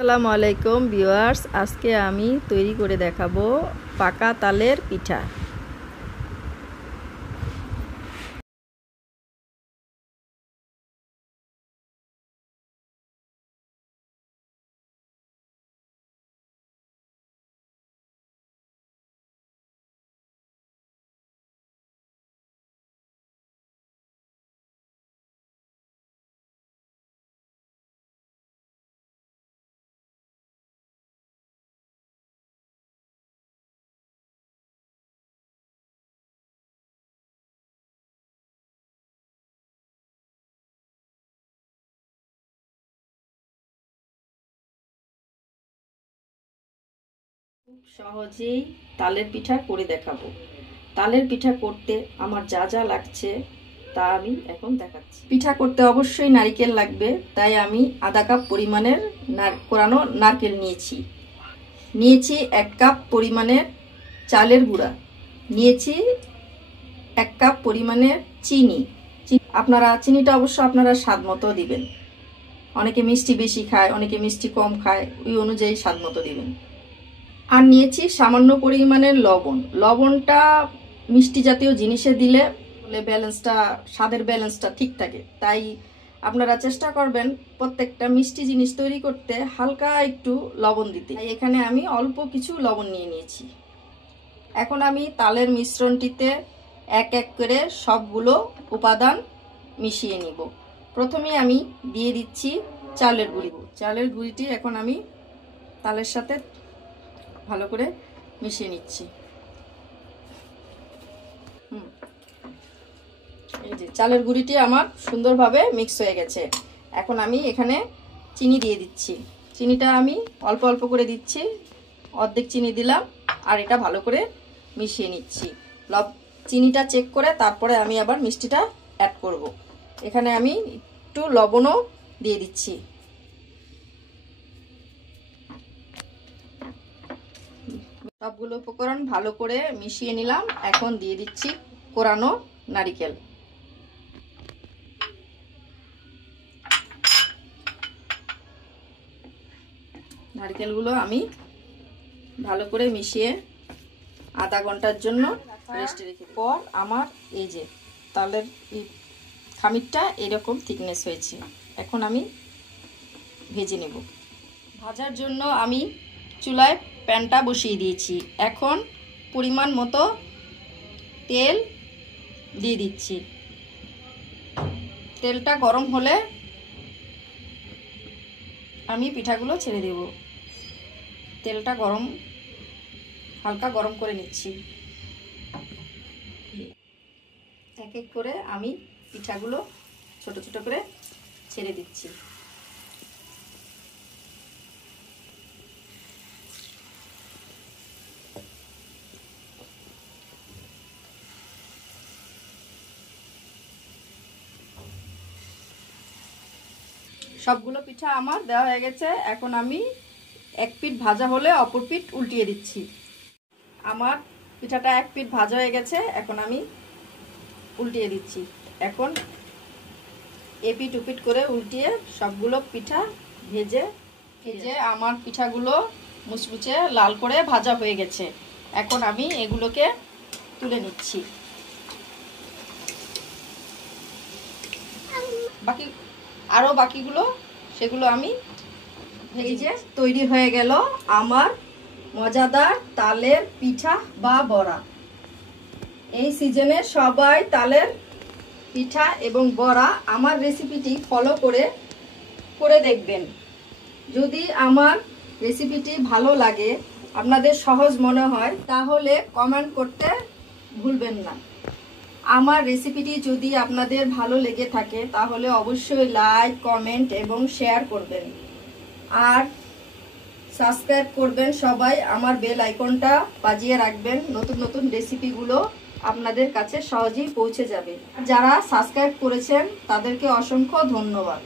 আসসালামু আলাইকুম ভিউয়ার্স, আজকে আমি তৈরি করে দেখাবো পাকা তালের পিঠা। খুব সহজেই তালের পিঠা করে দেখাবো। তালের পিঠা করতে আমার যা যা লাগছে তা আমি এখন দেখাচ্ছি। পিঠা করতে অবশ্যই নারকেল লাগবে, তাই আমি আধা কাপ পরিমাণের কোরানো নারকেল নিয়েছি 1 কাপ পরিমাণের চালের গুঁড়া, নিয়েছি 1 কাপ পরিমাণের চিনি। আপনারা চিনিটা অবশ্য আপনারা স্বাদ মতো দিবেন। অনেকে মিষ্টি বেশি খায়, অনেকে মিষ্টি কম খায়, ওই অনুযায়ী স্বাদ মতো দিবেন। আর নিয়েছি সামান্য পরিমাণের লবণ। লবণটা মিষ্টি জাতীয় জিনিসে দিলে স্বাদের ব্যালেন্সটা ঠিক থাকে, তাই আপনারা চেষ্টা করবেন প্রত্যেকটা মিষ্টি জিনিস তৈরি করতে হালকা একটু লবণ দিতে। এখানে আমি অল্প কিছু লবণ নিয়েছি। এখন আমি তালের মিশ্রণটিতে এক এক করে সবগুলো উপাদান মিশিয়ে নিব। প্রথমে আমি দিয়ে দিচ্ছি চালের গুঁড়ি। চালের গুঁড়িটি এখন আমি তালের সাথে ভালো করে মিশিয়ে নিচ্ছি। এই যে চালের গুঁড়িটি আমার সুন্দরভাবে মিক্স হয়ে গেছে। এখন আমি এখানে চিনি দিয়ে দিচ্ছি। চিনিটা আমি অল্প অল্প করে দিচ্ছি, অর্ধেক চিনি দিলাম। আর এটা ভালো করে মিশিয়ে নিচ্ছি। চিনিটা চেক করে তারপরে আমি আবার মিষ্টিটা অ্যাড করব। এখানে আমি একটু লবণও দিয়ে দিচ্ছি। সবগুলো উপকরণ ভালো করে মিশিয়ে নিলাম। এখন দিয়ে দিচ্ছি কোরানো নারকেল। নারকেলগুলো আমি ভালো করে মিশিয়ে আধা ঘন্টার জন্য রেস্টে রেখে পর আমার এই যে তালের খামিরটা এরকম থিকনেস হয়েছে। এখন আমি ভেজে নেব। ভাজার জন্য আমি চুলায় প্যানটা বসিয়ে দিয়েছি। এখন পরিমাণ মতো তেল দিয়ে দিচ্ছি। তেলটা গরম হলে আমি পিঠাগুলো ছেড়ে দেব। তেলটা হালকা গরম করে নিচ্ছি। এক এক করে আমি পিঠাগুলো ছোট ছোট করে ছেড়ে দিচ্ছি। সবগুলো পিঠা আমার দেওয়া হয়ে গেছে। এখন আমি এক পিঠ ভাজা হলে অপর পিঠ উল্টিয়ে দিচ্ছি। আমার পিঠাটা এক পিঠ ভাজা হয়ে গেছে, এখন আমি উল্টিয়ে দিচ্ছি। এখন এপিঠ উপিঠ করে উল্টিয়ে সবগুলো পিঠা ভেজে আমার পিঠাগুলো মুচমুচে লাল করে ভাজা হয়ে গেছে। এখন আমি এগুলোকে তুলে নিচ্ছি। বাকিগুলো সেগুলো আমি এই যে তৈরি হয়ে গেল আমার মজাদার তালের পিঠা বা বড়া। এই সিজনে সবাই তালের পিঠা এবং বড়া আমার রেসিপিটি ফলো করে দেখবেন। যদি আমার রেসিপিটি ভালো লাগে, আপনাদের সহজ মনে হয়, তাহলে কমেন্ট করতে ভুলবেন না। আমার রেসিপিটি যদি আপনাদের ভালো লেগে থাকে তাহলে অবশ্যই লাইক, কমেন্ট এবং শেয়ার করবেন। আর সাবস্ক্রাইব করবেন সবাই। আমার বেল আইকনটা বাজিয়ে রাখবেন। নতুন নতুন রেসিপিগুলো আপনাদের কাছে সহজেই পৌঁছে যাবে। যারা সাবস্ক্রাইব করেছেন তাদেরকে অসংখ্য ধন্যবাদ।